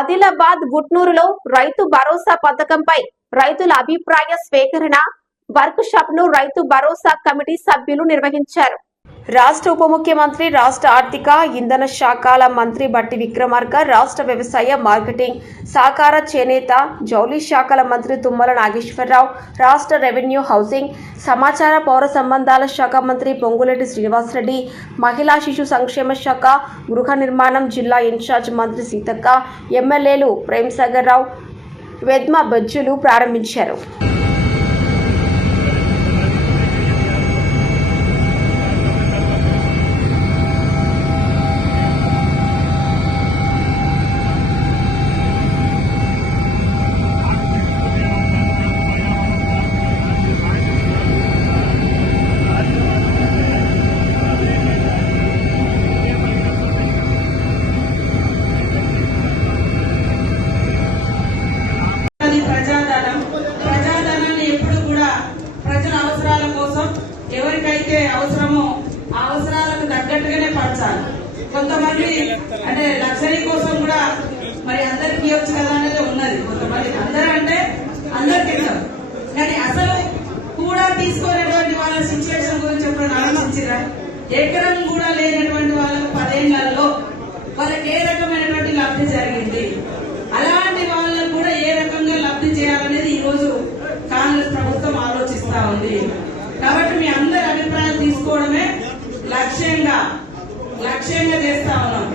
ఆదిలాబాద్ గుట్నూరులో రైతు భరోసా పథకంపై రైతుల అభిప్రాయ స్వీకరణ వర్క్ షాప్ను రైతు భరోసా కమిటీ సభ్యులు నిర్వహించారు. రాష్ట్ర ఉప ముఖ్యమంత్రి రాష్ట్ర ఆర్థిక ఇంధన శాఖల మంత్రి బట్టి విక్రమార్క రాష్ట్ర వ్యవసాయ మార్కెటింగ్ సహకార చేనేత జౌలి శాఖల మంత్రి తుమ్మల నాగేశ్వరరావు రాష్ట్ర రెవెన్యూ హౌసింగ్ సమాచార పౌర సంబంధాల శాఖ మంత్రి పొంగులేటి శ్రీనివాసరెడ్డి మహిళా శిశు సంక్షేమ శాఖ గృహ నిర్మాణం జిల్లా ఇన్ఛార్జ్ మంత్రి సీతక్క ఎమ్మెల్యేలు ప్రేమ్సాగర్ రావు వెద్మ బజ్జులు ప్రారంభించారు. ఎకరం కూడా లేనటువంటి వాళ్ళకు పదేళ్ళలో వాళ్ళకి ఏ రకమైనటువంటి లబ్ధి జరిగింది? అలాంటి వాళ్ళకు కూడా ఏ రకంగా లబ్ధి చేయాలనేది ఈరోజు కాంగ్రెస్ ప్రభుత్వం ఆలోచిస్తా ఉంది. కాబట్టి మీ అందరి అభిప్రాయం తీసుకోవడమే లక్ష్యంగా లక్ష్యంగా చేస్తా ఉన్నాం.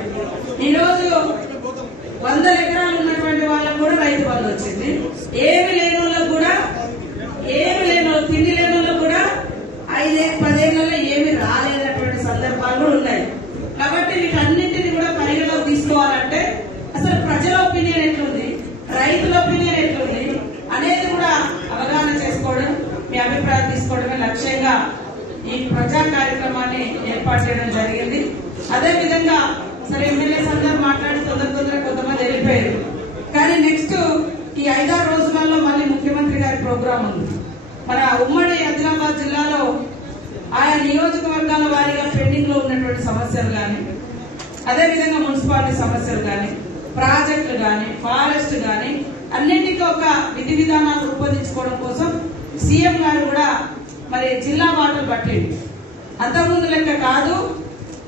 ఈరోజు వందల ఎకరాలు ఉన్నటువంటి వాళ్ళకు కూడా రైతు బంధు వచ్చింది. ఏమి లేని వాళ్ళకు కూడా ఏమి లేని వాళ్ళు, తిండి లేని వాళ్ళకు కూడా ఐదే పదేళ్ళలో ఏమి రాలేనటువంటి సందర్భాలు కూడా ఉన్నాయి కాబట్టి వీటన్నింటినీ కూడా పరిగణలోకి తీసుకోవాలంటే అసలు ప్రజల ఒపీనియన్ ఎట్లుంది రైతుల ఒపీనియన్ ఎట్లుంది అనేది కూడా అవగాహన చేసుకోవడం మీ అభిప్రాయం తీసుకోవడమే లక్ష్యంగా ఈ ప్రజా కార్యక్రమాన్ని ఏర్పాటు చేయడం జరిగింది. అదే విధంగా సరే ఎమ్మెల్యేస్ అందరూ మాట్లాడి తొందర తొందర కొంతమంది వెళ్ళిపోయారు. కానీ నెక్స్ట్ ఈ ఐదారు రోజులలో మళ్ళీ ముఖ్యమంత్రి గారి ప్రోగ్రాం ఉంది. మన ఉమ్మడి ఆదిలాబాద్ జిల్లాలో ఆయా నియోజకవర్గాల వారీగా పెండింగ్లో ఉన్నటువంటి సమస్యలు కానీ అదేవిధంగా మున్సిపాలిటీ సమస్యలు కానీ ప్రాజెక్టులు కానీ ఫారెస్ట్ కానీ అన్నింటికీ ఒక విధి విధానాలు రూపొందించుకోవడం కోసం సీఎం గారు కూడా మరి జిల్లా బాటలు పట్టింది అంతకుముందు లెక్క కాదు.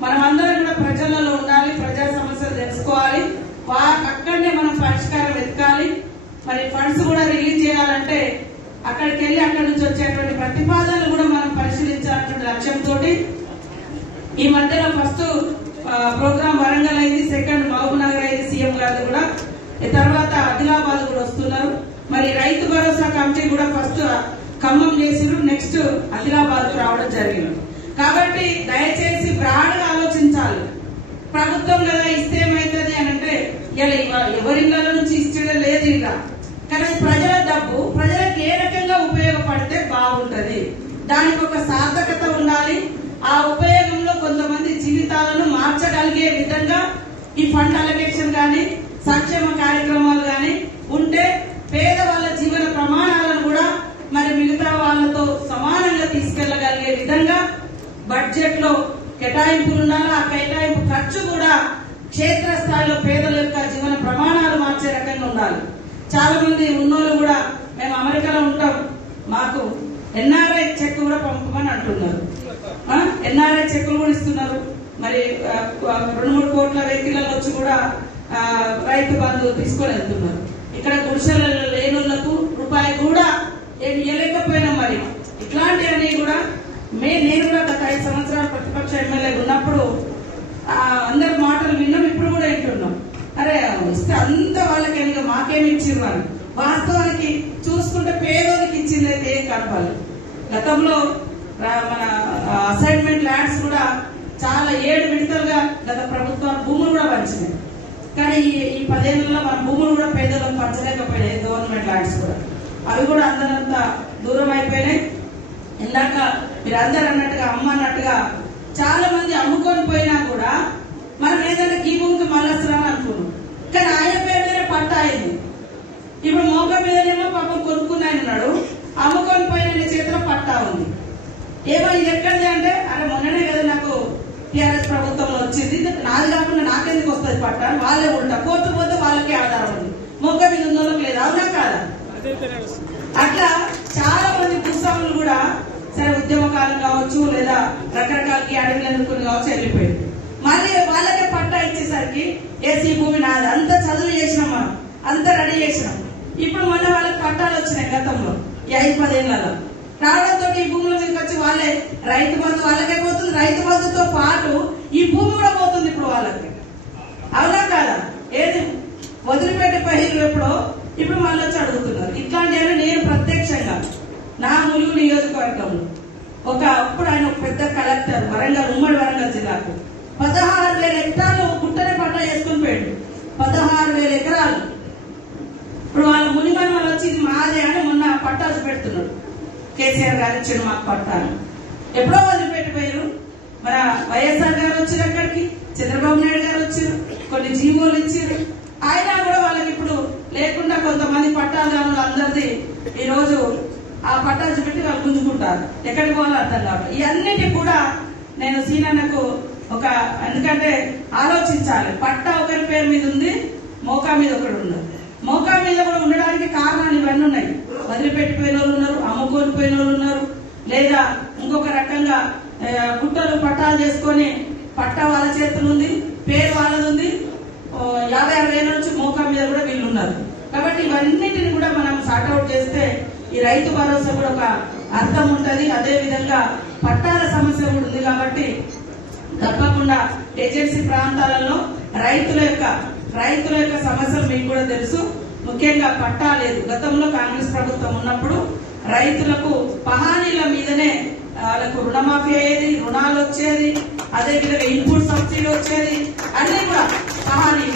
మనం అందరం కూడా ప్రజలలో ఉండాలి ప్రజా సమస్యలు తెలుసుకోవాలి. వా- అక్కడనే మనం పరిష్కారం వెతకాలి. మరి ఫండ్స్ కూడా రిలీజ్ చేయాలంటే అక్కడికి వెళ్ళి అక్కడి నుంచి వచ్చేటువంటి ప్రతిపాదనలు కూడా మనం పరిశీలించాలన్నటువంటి లక్ష్యంతో ఈ మధ్యలో ఫస్ట్ ప్రోగ్రామ్ వరంగల్ అయింది సెకండ్ మహబూబ్ నగర్ అయింది సీఎం గారు కూడా. తర్వాత ఆదిలాబాద్ కూడా వస్తున్నారు. మరి రైతు భరోసా కమిటీ కూడా ఫస్ట్ ఖమ్మం చేసిరు నెక్స్ట్ ఆదిలాబాద్ రావడం జరిగింది. కాబట్టి దయచేసి బ్రాడ్ ఆలోచించాలి. ప్రభుత్వం కదా ఇస్తే ఏమైతుంది అని అంటే ఇలా ఎవరి ఎవరిళ్ళ నుంచి ఇచ్చడం లేదు ఇలా కానీ ప్రజల డబ్బు ప్రజలకు ఏ రకంగా ఉపయోగపడితే బాగుంటుంది. దానికి ఒక సార్థకత ఉండాలి. ఆ ఉపయోగంలో కొంతమంది జీవితాలను మార్చగలిగే విధంగా ఈ ఫండ్ అలొకేషన్ కానీ సంక్షేమ కార్యక్రమాలు కానీ ఉంటే పేదవాళ్ళ జీవన ప్రమాణాలను కూడా మరి మిగతా వాళ్ళతో సమానంగా తీసుకెళ్ళగలిగే విధంగా బడ్జెట్లో కేటాయింపులు ఉండాలి ఆ కేటాయింపు ఖర్చు కూడా క్షేత్ర స్థాయిలో పేదల యొక్క జీవన ప్రమాణాలు మార్చే రకంగా ఉండాలి. చాలా మంది ఉన్నోళ్ళు కూడా మేము అమెరికాలో ఉంటాం. మాకు ఎన్ఆర్ఐ చెక్ కూడా పంపమని అంటున్నారు. ఎన్ఆర్ఐ చెక్కులు కూడా ఇస్తున్నారు. మరి రెండు మూడు కోట్ల వెహికల్ వచ్చి కూడా రైతు బంధు తీసుకొని వెళ్తున్నారు. ఇక్కడ గుడిసెలలో లేనులకు రూపాయి కూడా ఏమి ఇవ్వలేకపోయినా మరి. ఇట్లాంటివన్నీ కూడా మే నేను కూడా గత ఐదు సంవత్సరాలు ప్రతిపక్ష ఎమ్మెల్యే ఉన్నప్పుడు ఆ, అందరి మాటలు విన్నాం ఇప్పుడు కూడా వింటున్నాం. అరే వస్తే అంత వాళ్ళకి ఇంకా మాకేమి ఇచ్చింది వాళ్ళు? వాస్తవానికి చూసుకుంటే పేదోనికి ఇచ్చింది అయితే ఏం కనపాలి గతంలో మన అసైన్మెంట్ ల్యాండ్స్ కూడా చాలా ఏడు విడతలుగా గత ప్రభుత్వాలు భూములు కూడా పంచినాయి. కానీ ఈ ఈ పదేళ్ళలో మన భూములు కూడా పేదలకు పంచలేకపోయినాయి గవర్నమెంట్ ల్యాండ్స్ కూడా. అవి కూడా అందరంత దూరం అయిపోయినాయి. ఇందాక మీరు అందరు అన్నట్టుగా అమ్మ అన్నట్టుగా చాలా మంది అమ్ముకొని పోయినా కూడా మనం ఏదైనా ఈ భూమికి మళ్ళొస్తున్నాం అనుకున్నాం కానీ ఆయన పేరు మీద పట్ట అయింది. ఇప్పుడు మోక మీదనేమో పాపం కొనుక్కుని ఆయన ఉన్నాడు. అమ్ముకొని పోయిన చేతిలో పట్టా ఉంది. ఏమో ఇది ఎక్కడిది అంటే అరే మొన్ననే కదా నాకు టీఆర్ఎస్ ప్రభుత్వంలో వచ్చింది. నాది కాకుండా నాకెందుకు వస్తుంది పట్ట వాళ్ళే ఉంటా కోర్టు పోతే వాళ్ళకే ఆధారం ఉంది. మొక్క మీద వాళ్ళకి లేదు? అవునా కాదా? అట్లా చాలా మంది భూస్వాములు కూడా సరే ఉద్యమకాలం కావచ్చు లేదా రకరకాల అడవిలు అనుకుని కావచ్చు వెళ్ళిపోయింది మళ్ళీ వాళ్ళకే పట్టా ఇచ్చేసరికి ఏసీ భూమి నాది. అంత చదువు చేసినాం మనం. అంత రెడీ చేసినాం. ఇప్పుడు మొన్న వాళ్ళకి పట్టాలు వచ్చినాయి గతంలో ఈ ఐదు పదేళ్ళలో. రావడంతో ఈ భూముల మీదకి వచ్చి వాళ్ళే రైతు బంధు వాళ్ళకే పోతుంది. రైతు బంధుతో పాటు ఈ భూమి కూడా పోతుంది ఇప్పుడు వాళ్ళకి. అవునా కాదా? ఏది? వదిలిపెట్టి పహిర్లు ఎప్పుడో? ఇప్పుడు మళ్ళీ వచ్చి అడుగుతున్నారు. ఇట్లాంటివి నేను ప్రత్యక్షంగా నా ములుగు నియోజకవర్గంలో ఒక అప్పుడు ఆయన ఒక పెద్ద కలెక్టర్ వరంగల్ ఉమ్మడి వరంగల్ జిల్లాకు. పదహారు వేల హెక్టార్లు గుట్టనే పంట చేసుకుని పోయాడు. పదహారు వేల ఎకరాలు. ఇప్పుడు వాళ్ళ మునిమని వాళ్ళు వచ్చి ఇది మాదే అని మొన్న పట్టాలు పెడుతున్నాడు కేసీఆర్ గారు ఇచ్చాడు మాకు పట్టాలు. ఎప్పుడో వదిలిపెట్టిపోయారు. మన వైఎస్ఆర్ గారు వచ్చారు అక్కడికి చంద్రబాబు నాయుడు గారు వచ్చారు కొన్ని జీవోలు ఇచ్చారు. ఆయన కూడా వాళ్ళకి ఇప్పుడు లేకుండా కొంతమంది పట్టాలు అందరిది ఈరోజు ఆ పట్టాలు పెట్టి వాళ్ళు గుంజుకుంటారు. ఎక్కడికి పోవాలో అర్థం కాదు ఇవన్నిటి కూడా నేను సీనన్నకు ఒక ఎందుకంటే ఆలోచించాలి. పట్టా ఒకరి పేరు మీద ఉంది మోకా మీద ఒకడు ఉన్నారు మోకా మీద కూడా ఉండడానికి కారణాలు ఇవన్నీ ఉన్నాయి. వదిలిపెట్టిపోయిన వాళ్ళు ఉన్నారు అమ్ముకొని పోయిన వాళ్ళు ఉన్నారు లేదా ఇంకొక రకంగా కుట్టలు పట్టాలు చేసుకొని పట్టా వాళ్ళ చేతులు ఉంది పేరు వాళ్ళది ఉంది. యాభై అరవై ఏళ్ళ నుంచి మోకా మీద కూడా వీళ్ళు ఉన్నారు. కాబట్టి ఇవన్నిటిని కూడా మనం సార్ట్అవుట్ చేస్తే ఈ రైతు భరోసా కూడా ఒక అర్థం ఉంటుంది. అదే విధంగా పట్టాల సమస్య కూడా ఉంది కాబట్టి తప్పకుండా ఏజెన్సీ ప్రాంతాలలో రైతుల యొక్క రైతుల యొక్క సమస్యలు మీకు కూడా తెలుసు. ముఖ్యంగా పట్టా లేదు. గతంలో కాంగ్రెస్ ప్రభుత్వం ఉన్నప్పుడు రైతులకు పహానీల మీదనే వాళ్ళకు రుణమాఫీ అయ్యేది రుణాలు వచ్చేది అదేవిధంగా ఇన్పుట్ సబ్సిడీ వచ్చేది అన్నీ కూడా పహానీ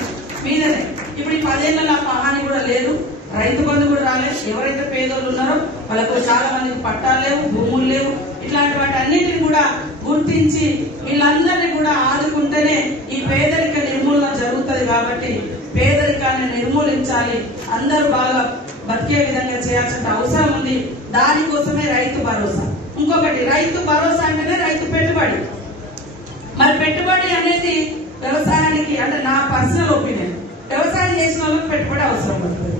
మీదనే. ఇప్పుడు ఈ పదేళ్ళలో ఆ పహానీ కూడా లేదు. రైతు బంధు కూడా రాలేదు. ఎవరైతే పేదోళ్ళు ఉన్నారో వాళ్ళకు చాలా మందికి పట్టాలు లేవు భూములు లేవు. ఇట్లాంటి వాటి అన్నిటిని కూడా గుర్తించి వీళ్ళందరినీ కూడా ఆదుకుంటేనే ఈ పేదరిక నిర్మూలన జరుగుతుంది కాబట్టి పేదరికాన్ని నిర్మూలించాలి. అందరూ బాగా బతికే విధంగా చేయాల్సిన అవసరం ఉంది. దానికోసమే రైతు భరోసా. ఇంకొకటి రైతు భరోసా అంటేనే రైతు పెట్టుబడి. మరి పెట్టుబడి అనేది వ్యవసాయానికి అంటే నా పర్సనల్ ఒపీనియన్. వ్యవసాయం చేసిన వాళ్ళకి పెట్టుబడి అవసరం పడుతుంది.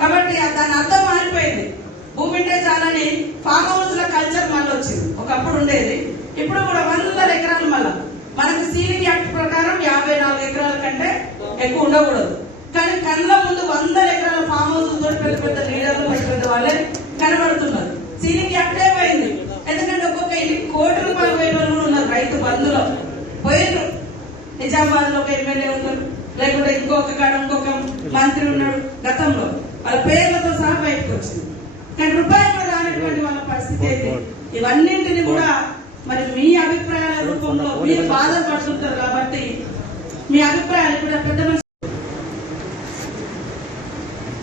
కాబట్టి దాని అర్థం మారిపోయింది. భూమింటే చాలని ఫామ్ హౌస్ కల్చర్ మళ్ళీ వచ్చింది. ఒకప్పుడు ఉండేది. ఇప్పుడు కూడా వందల ఎకరాలు మళ్ళా. మనకి సీలింగ్ యాక్ట్ ప్రకారం యాభై నాలుగు ఎకరాల కంటే ఎక్కువ ఉండకూడదు. కానీ కళ్ళ ముందు వందల ఎకరాల ఫామ్ హౌస్ తోటి పెద్ద పెద్ద లీడర్లు పెద్ద పెద్ద వాళ్ళే కనబడుతున్నారు. సీలింగ్ యాక్ట్ అయిపోయింది ఎందుకంటే ఒక్కొక్క ఇంటికి కోటి రూపాయలు పోయిన వాళ్ళు కూడా ఉన్నారు రైతు బంధులో పోయినరు నిజామాబాద్లో ఒక ఎమ్మెల్యే ఉన్నారు. లేకుంటే ఇంకొక కాడ ఇంకొక మంత్రి ఉన్నాడు గతంలో. వాళ్ళ పేర్లతో సహా బయటకు వచ్చింది. కానీ రూపాయలు కూడా రానటువంటి వాళ్ళ పరిస్థితి ఏంటి? ఇవన్నింటిని కూడా మరి మీ అభిప్రాయాల రూపంలో మీరు బాధపడుతుంటారు కాబట్టి మీ అభిప్రాయాలు కూడా పెద్ద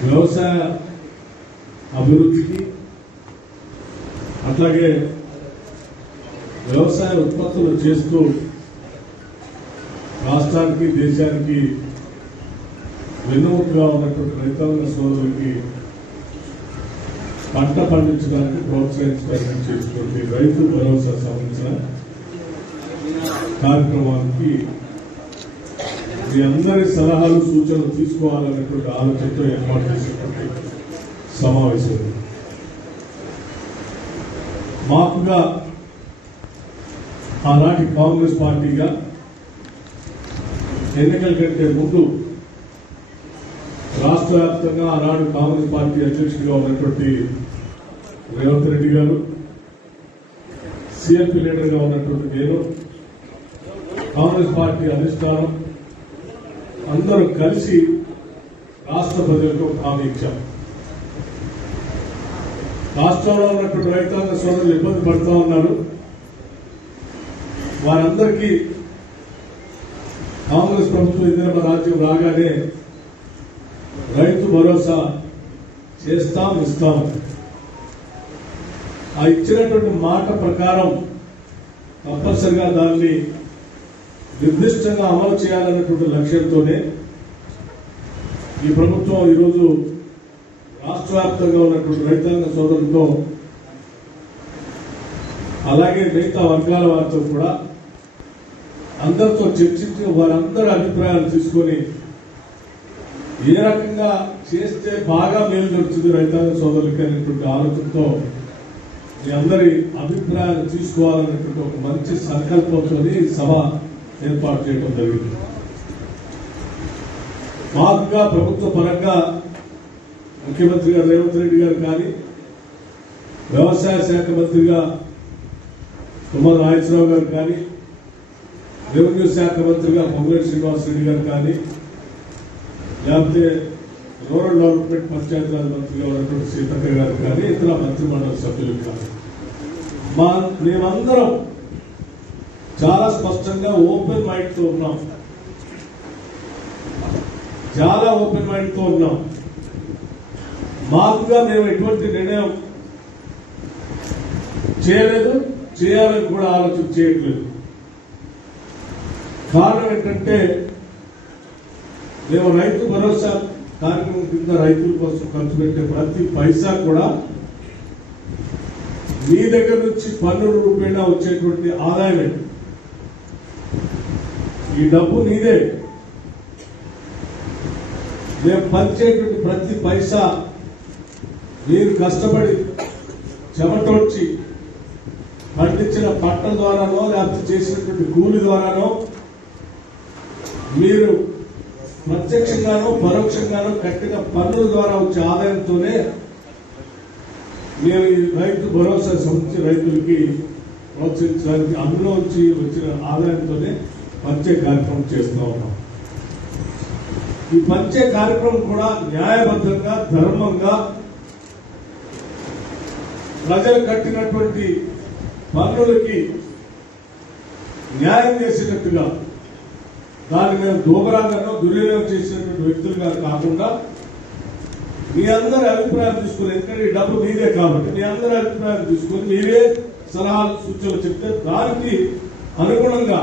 వ్యవసాయ అభివృద్ధికి అట్లాగే వ్యవసాయ ఉత్పత్తులు చేస్తూ రాష్ట్రానికి దేశానికి వెన్నుముకగా ఉన్నటువంటి రైతాంగ సోదరులకి పంట పండించడానికి ప్రోత్సహించడానికి చేసినటువంటి రైతు భరోసా సంబంధించిన కార్యక్రమానికి మీ అందరి సలహాలు సూచనలు తీసుకోవాలనేటువంటి ఆలోచనతో ఏర్పాటు చేసినటువంటి సమావేశం మాకుగా ఆనాటి కాంగ్రెస్ పార్టీగా ఎన్నికల కంటే ముందు రాష్ట్ర వ్యాప్తంగా ఆనాడు కాంగ్రెస్ పార్టీ అధ్యక్షుడిగా ఉన్నటువంటి రేవంత్ రెడ్డి గారు సిఎల్పి లీడర్గా ఉన్నటువంటి నేను కాంగ్రెస్ పార్టీ అధిష్టానం అందరూ కలిసి రాష్ట్ర ప్రజలకు హామీ ఇచ్చాం. రాష్ట్రంలో ఉన్నటువంటి రైతాంగ సోదరులు ఇబ్బంది పడుతూ ఉన్నారు. వారందరికీ కాంగ్రెస్ ప్రభుత్వం ఇందిరమ్మ రాజ్యం రాగానే రైతు భరోసా చేస్తాం ఇస్తాం. ఆ ఇచ్చినటువంటి మాట ప్రకారం తప్పనిసరిగా దాన్ని నిర్దిష్టంగా అమలు చేయాలన్నటువంటి లక్ష్యంతోనే ఈ ప్రభుత్వం ఈరోజు రాష్ట్ర వ్యాప్తంగా ఉన్నటువంటి రైతాంగ సోదరులతో అలాగే మిగతా వర్గాల వారితో కూడా అందరితో చర్చించి వారందరి అభిప్రాయాలు తీసుకొని ఏ రకంగా చేస్తే బాగా మేలు జరుగుతుంది రైతాంగ సోదరులకి అనేటువంటి ఆలోచనతో మీ అందరి అభిప్రాయాలు తీసుకోవాలనేటువంటి ఒక మంచి సంకల్పంతో సభ ఏర్పాటు చేయడం జరిగింది. మాకుగా ప్రభుత్వ పరంగా ముఖ్యమంత్రి గారు రేవంత్ రెడ్డి గారు కానీ వ్యవసాయ శాఖ మంత్రిగా తుమ్మల నాగేశ్వరరావు గారు కానీ రెవెన్యూ శాఖ మంత్రిగా పొంగులేటి శ్రీనివాస్ రెడ్డి గారు కానీ లేకపోతే రూరల్ డెవలప్మెంట్ పంచాయతీరాజ్ మంత్రిగా ఉన్నటువంటి సీతక్క గారు కానీ ఇతర మంత్రిమండలి సభ్యులు కానీ. మా మేమందరం చాలా స్పష్టంగా ఓపెన్ మైండ్తో ఉన్నాం. చాలా ఓపెన్ మైండ్తో ఉన్నాం. మాకుగా మేము ఎటువంటి నిర్ణయం చేయలేదు చేయాలని కూడా ఆలోచన చేయట్లేదు. కారణం ఏంటంటే మేము రైతు భరోసా కార్యక్రమం కింద రైతుల కోసం ఖర్చు పెట్టే ప్రతి పైసా కూడా మీ దగ్గర నుంచి పన్నుల రూపేణా వచ్చేటువంటి ఆదాయమే. ఈ డబ్బు నీదే. మేము పంచేటువంటి ప్రతి పైసా మీరు కష్టపడి చెమటోడ్చి పండించిన పంట ద్వారానో లేకపోతే చేసినటువంటి కూలి ద్వారానో మీరు ప్రత్యక్షంగానో పరోక్షంగానో కట్టిన పన్నుల ద్వారా వచ్చే ఆదాయంతోనే మేము ఈ రైతు భరోసా సంబంధించి రైతులకి ప్రోత్సహించడానికి అందులో వచ్చి వచ్చిన ఆదాయంతోనే పంచే కార్యక్రమం చేస్తూ ఉన్నాం. ఈ పంచే కార్యక్రమం కూడా న్యాయబద్ధంగా ధర్మంగా ప్రజలు కట్టినటువంటి పన్నులకి న్యాయం చేసినట్టుగా దాన్ని మేము దూబరాగానో దుర్వినియోగం చేసినటువంటి వ్యక్తులుగా కాకుండా మీ అందరి అభిప్రాయం తీసుకుని ఎందుకంటే ఈ డబ్బు మీదే కాబట్టి మీ అందరి అభిప్రాయం తీసుకుని మీరే సలహాలు సూచనలు చెప్తే దానికి అనుగుణంగా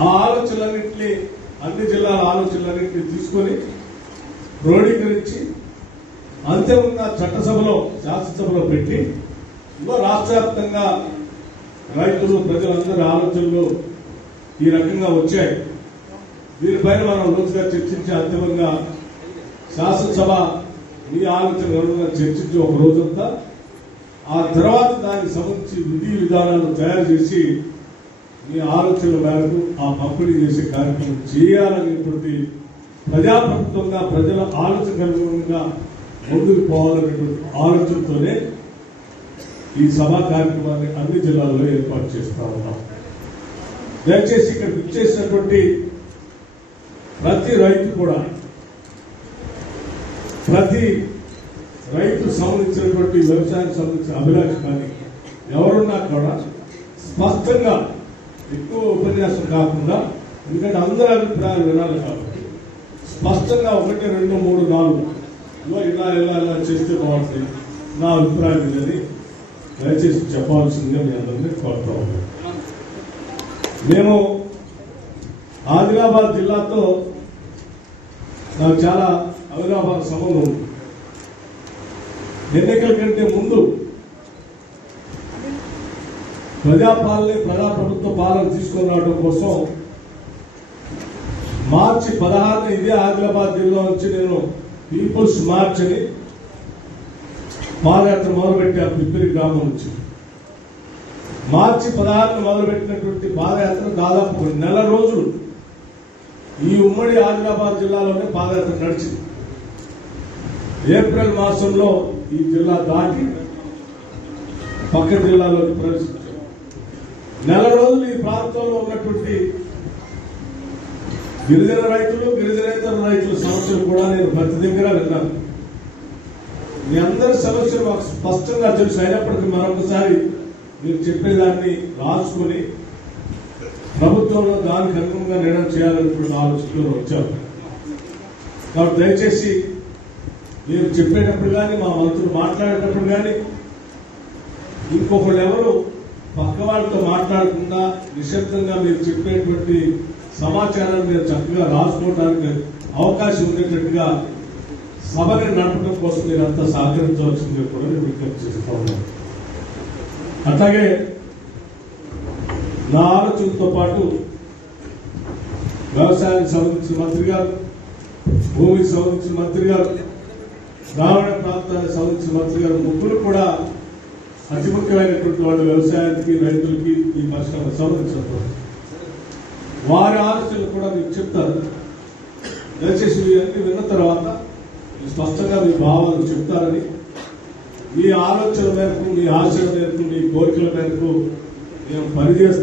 ఆ ఆలోచనలన్నింటినీ అన్ని జిల్లాల ఆలోచనలన్నింటినీ తీసుకొని క్రోడీకరించి అంతిమంగా చట్టసభలో శాసనసభలో పెట్టి రాష్ట్ర వ్యాప్తంగా రైతులు ప్రజలందరి ఆలోచనలు ఈ రకంగా వచ్చాయి. దీనిపైన మనం రోజుగా చర్చించి అంతిమంగా శాసనసభ మీ ఆలోచన అనుగుణంగా చర్చించి ఒక రోజంతా ఆ తర్వాత దానికి సంబంధించి విధి విధానాలు తయారు చేసి మీ ఆలోచనల మేరకు ఆ పంపిణీ చేసే కార్యక్రమం చేయాలనేటువంటి ప్రజాప్రభుత్వంగా ప్రజల ఆలోచన అనుగుణంగా ముందుకు పోవాలనేటువంటి ఆలోచనతోనే ఈ సభా కార్యక్రమాన్ని అన్ని జిల్లాల్లో ఏర్పాటు చేస్తా ఉన్నాం. దయచేసి ఇక్కడ ఇచ్చేసినటువంటి ప్రతి రైతు కూడా ప్రతి రైతు సంబంధించినటువంటి వ్యవసాయానికి సంబంధించిన అభిలాష కానీ ఎవరున్నా కూడా స్పష్టంగా ఎక్కువ ఉపన్యాసం కాకుండా ఎందుకంటే అందరి అభిప్రాయాలు వినాలి కాబట్టి స్పష్టంగా ఒకటి రెండు మూడు నాలుగు. ఇలా ఇలా ఇలా చేస్తే బాగుంటుంది. నా అభిప్రాయం ఇదని దయచేసి చెప్పాల్సిందిగా మీ అందరినీ కోరుతా ఉన్నాను మేము ఆదిలాబాద్ జిల్లాతో నాకు చాలా అవినాభావ సంబంధం ఉంది. ఎన్నికల కంటే ముందు ప్రజాపాలనే ప్రజాప్రభుత్వ పాలన తీసుకొని రావడం కోసం మార్చి పదహారున ఇదే ఆదిలాబాద్ జిల్లా నుంచి నేను పీపుల్స్ మార్చ్ అని పాదయాత్ర మొదలుపెట్టాను. పిప్పిరి గ్రామం నుంచి. మార్చి పదహారును మొదలుపెట్టినటువంటి పాదయాత్ర దాదాపు నెల రోజులు ఈ ఉమ్మడి ఆదిలాబాద్ జిల్లాలోనే పాదయాత్ర నడిచింది. ఏప్రిల్ మాసంలో ఈ జిల్లా దాటి పక్క జిల్లాలోకి ప్రవేశించాం. నెల రోజులు ఈ ప్రాంతంలో ఉన్నటువంటి గిరిజన రైతులు గిరిజనేతర రైతుల సమస్యలు కూడా నేను ప్రతి దగ్గర విన్నాను. మీ అందరి సమస్యలు మాకు స్పష్టంగా తెలుసు. అయినప్పటికీ మరొకసారి మీరు చెప్పేదాన్ని రాసుకొని ప్రభుత్వంలో దానికి అనుగుణంగా నిర్ణయం చేయాలనుకున్న ఆలోచనలో వచ్చారు. కాబట్టి దయచేసి మీరు చెప్పేటప్పుడు కానీ మా మంత్రులు మాట్లాడేటప్పుడు కానీ ఇంకొకళ్ళు ఎవరు పక్క వాళ్ళతో మాట్లాడకుండా నిశ్శబ్దంగా మీరు చెప్పేటువంటి సమాచారాన్ని మీరు చక్కగా రాసుకోవడానికి అవకాశం ఉండేటట్టుగా సభని నడపడం కోసం మీరు అంతా సహకరించవలసింది కూడా నేను విజ్ఞప్తి చేస్తా ఉన్నాను. అట్లాగే నా ఆలోచనతో పాటు వ్యవసాయానికి సంబంధించిన మంత్రి గారు భూమికి సంబంధించిన మంత్రి గారు గ్రామీణ ప్రాంతానికి సంబంధించిన మంత్రి గారు ముగ్గురు కూడా అతి ముఖ్యమైనటువంటి వాళ్ళు వ్యవసాయానికి రైతులకి ఈ పరిశ్రమ సంబంధించిన వారి ఆలోచనలు కూడా మీకు చెప్తారు దయచేసి ఇవన్నీ విన్న తర్వాత స్పష్టంగా మీ భావాలు చెప్తారని మీ ఆలోచన మేరకు మీ ఆశల మేరకు మీ కోరికల మేరకు మేము పనిచేస్తాం.